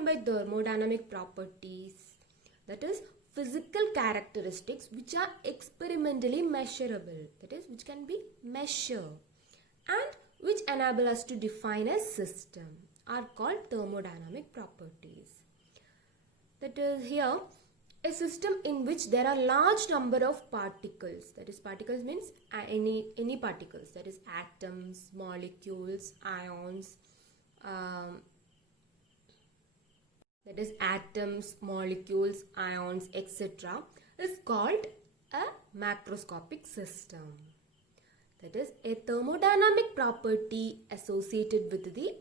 mean by thermodynamic properties? That is physical characteristics which are experimentally measurable, that is which can be measured and which enable us to define a system are called thermodynamic properties. That is here a system in which there are large number of particles, that is particles means any particles, that is atoms, molecules, ions, that is atoms, molecules, ions, etc. is called a macroscopic system. That is a thermodynamic property associated with the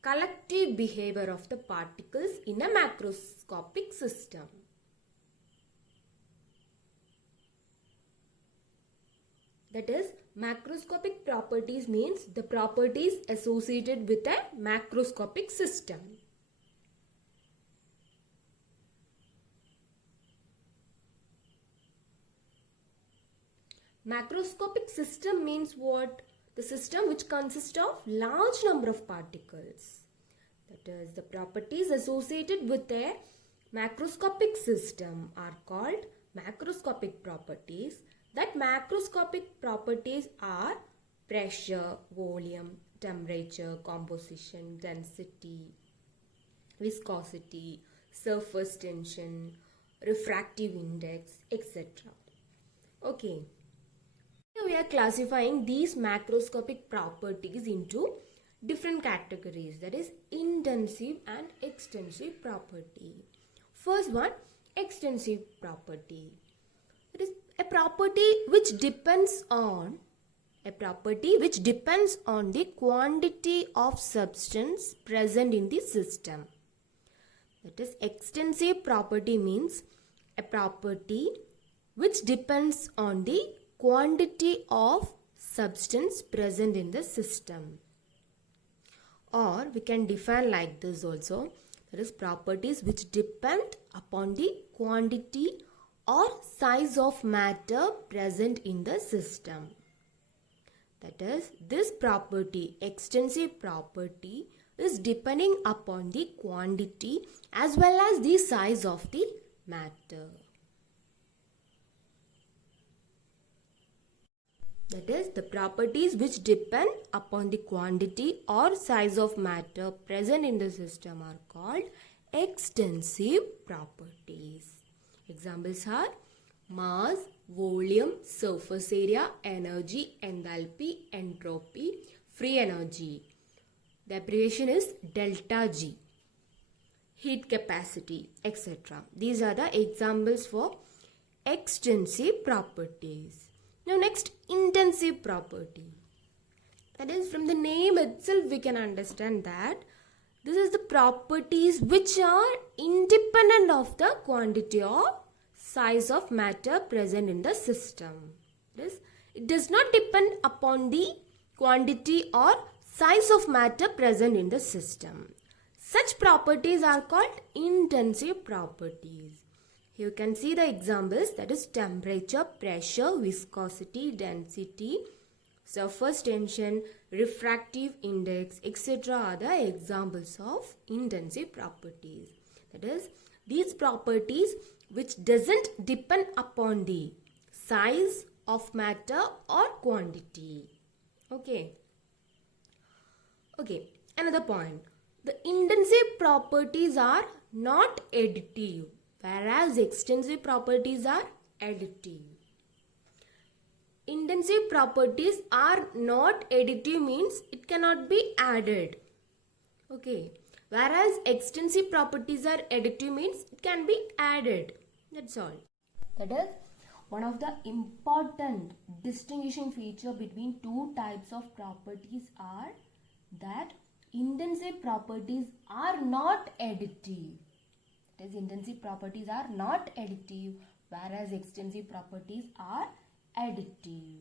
collective behavior of the particles in a macroscopic system. That is macroscopic properties means the properties associated with a macroscopic system. Macroscopic system means what? The system which consists of large number of particles. That is, the properties associated with a macroscopic system are called macroscopic properties. That macroscopic properties are pressure, volume, temperature, composition, density, viscosity, surface tension, refractive index, etc. Okay. We are classifying these macroscopic properties into different categories, that is intensive and extensive property. First one, extensive property. It is a property which depends on the quantity of substance present in the system. That is, extensive property means a property which depends on the quantity of substance present in the system. Or we can define like this also, that is properties which depend upon the quantity or size of matter present in the system. That is, this property, extensive property, is depending upon the quantity as well as the size of the matter. That is, the properties which depend upon the quantity or size of matter present in the system are called extensive properties. Examples are mass, volume, surface area, energy, enthalpy, entropy, free energy. The abbreviation is delta G. Heat capacity, etc. These are the examples for extensive properties. Now next, intensive property. That is, from the name itself we can understand that this is the properties which are independent of the quantity or size of matter present in the system. It does not depend upon the quantity or size of matter present in the system. Such properties are called intensive properties. You can see the examples, that is temperature, pressure, viscosity, density, surface tension, refractive index, etc. are the examples of intensive properties. That is, these properties which doesn't depend upon the size of matter or quantity. Okay. Another point. The intensive properties are not additive, whereas extensive properties are additive. Intensive properties are not additive means it cannot be added. Okay. Whereas extensive properties are additive means it can be added. That's all. That is one of the important distinguishing feature between two types of properties are that intensive properties are not additive. That is, intensive properties are not additive, whereas extensive properties are additive.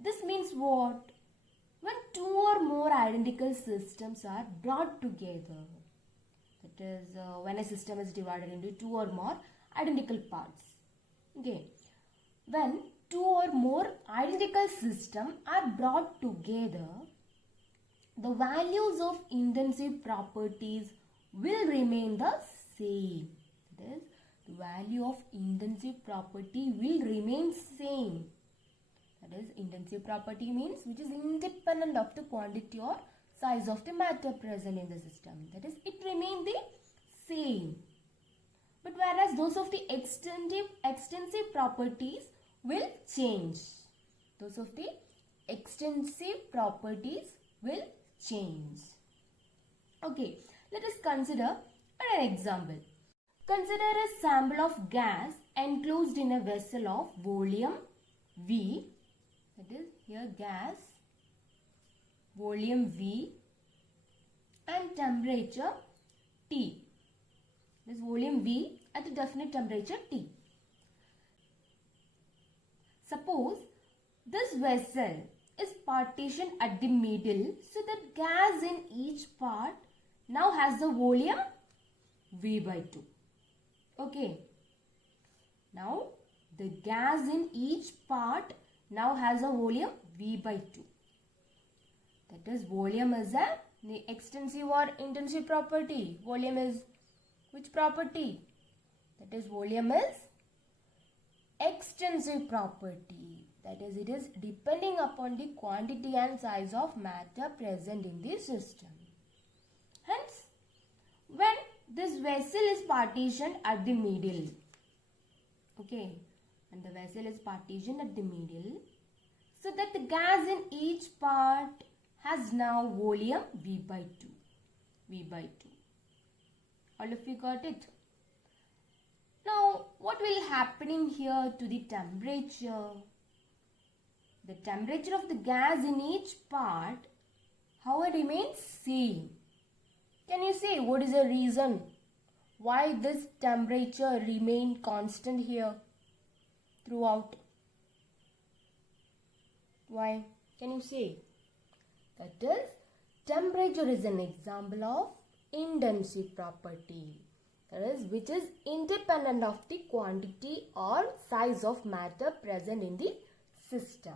This means what? When two or more identical systems are brought together, that is, when a system is divided into two or more identical parts. Okay. When two or more identical systems are brought together, the values of intensive properties will remain the same. That is, the value of intensive property will remain same. That is, intensive property means which is independent of the quantity or size of the matter present in the system. That is, it remains the same. But whereas those of the extensive properties will change. Those of the extensive properties will change. Okay, let us consider an example. Consider a sample of gas enclosed in a vessel of volume V. That is, here gas, volume V and temperature T. This volume V at a definite temperature T. Suppose this vessel is partitioned at the middle, so that gas in each part now has the volume V by 2. Okay. Now the gas in each part now has a volume V by 2. That is, volume is an extensive or intensive property. Volume is which property? That is, volume is extensive property. That is, it is depending upon the quantity and size of matter present in the system. Hence, when this vessel is partitioned at the middle, okay, and the vessel is partitioned at the middle, so that the gas in each part has now volume V by 2. V by 2. All of you got it? Now, what will happening here to the temperature? The temperature of the gas in each part, how it remains same. Can you say what is the reason why this temperature remain constant here throughout? Why? Can you say? That is, temperature is an example of intensive property. That is, which is independent of the quantity or size of matter present in the system.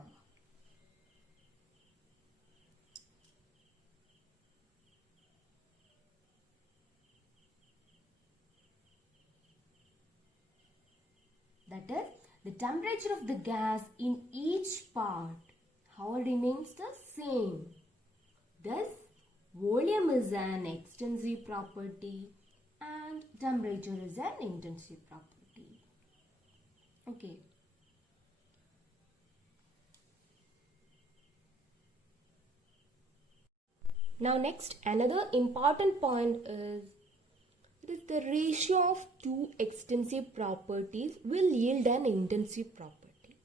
That is, the temperature of the gas in each part, how it remains the same. Thus, volume is an extensive property and temperature is an intensive property. Okay. Now next, another important point is the ratio of two extensive properties will yield an intensive property.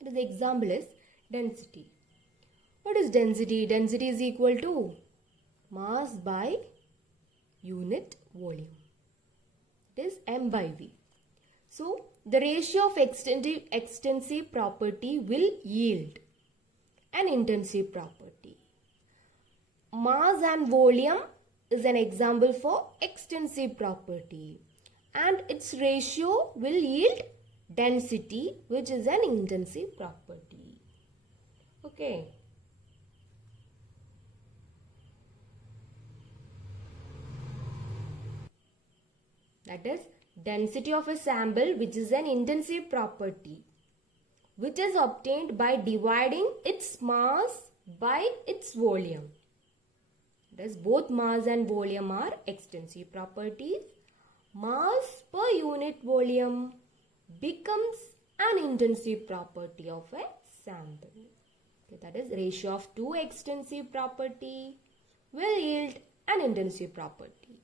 The example is density. What is density? Density is equal to mass by unit volume. It is m by v. So, the ratio of extensive property will yield an intensive property. Mass and volume is an example for extensive property, and its ratio will yield density, which is an intensive property. Okay. That is, density of a sample, which is an intensive property, which is obtained by dividing its mass by its volume. Thus, both mass and volume are extensive properties. Mass per unit volume becomes an intensive property of a sample. Okay, that is, ratio of two extensive property will yield an intensive property.